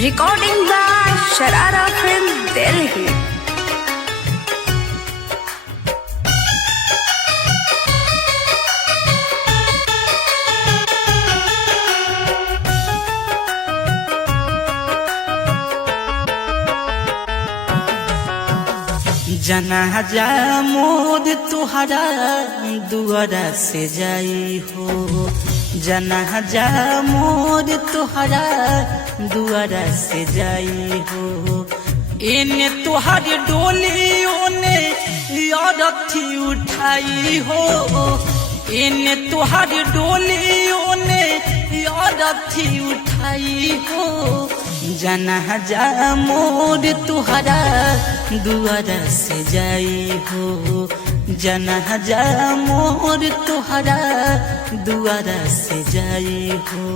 Recording by Sharara Film Delhi. जनाजा मोद तुहरा दुआरा से जाई हो, जनाजा मोद तुहरा दुआरा से जाई हो। एने तुहर डोली ओने रथी उठाई हो, एने तुहर डोली ओने रथी उठाई हो। जनाजा मोर तुहरा दुआरा से जाई हो, जनाजा मोर तुहरा दुआरा से जाई हो।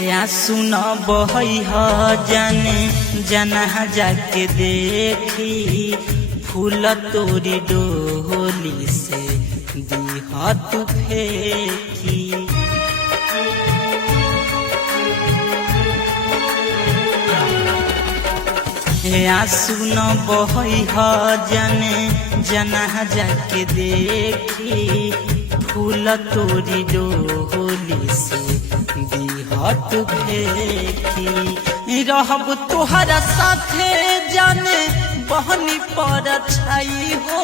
या सुन बहई ह जाने जनाजा के देखी, फूल तोरी डोली से दीह तू फेंकी। या सुन बहई ह जाने जनाजा के देखी, फूल तोरी डोली से हाथ फेंकी। रहब तुहरा साथे जाने बहनी पर छाई हो,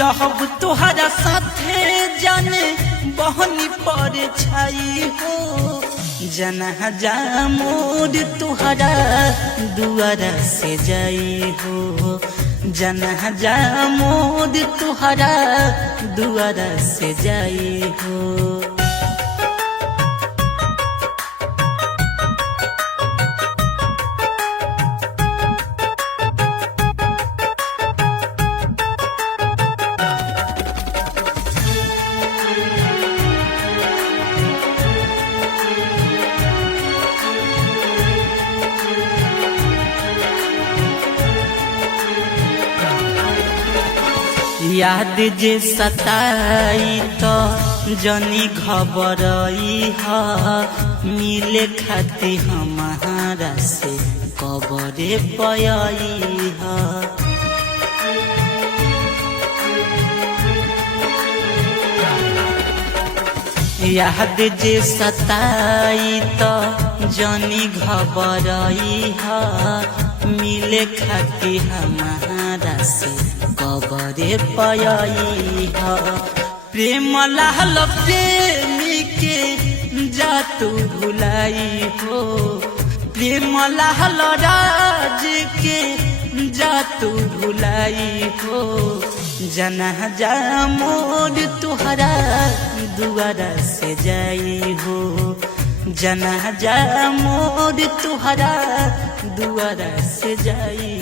रहब तुहरा साथे जाने बहनी पर छाई हो। जनाजा मोर तुहरा दुआरा से जाई हो, जनाजा मोर तुहरा दुआरा से जाई हो। याद जे सताई तो जनी घबराई हा, मिले खाती हमारा से कबरे पयाई हा। याद जे सताई तो जनी घबराई हा, मिले खाती हमारा से कबरे पयाई हा। प्रेम लाल प्रेमी के जा तू भुलाई हो, प्रेम लाल राज के जा तू भुलाई हो। जनाजा मोर तुहरा दुआरा से जाई हो, जनाजा मोर तुहरा दुआरा से जाई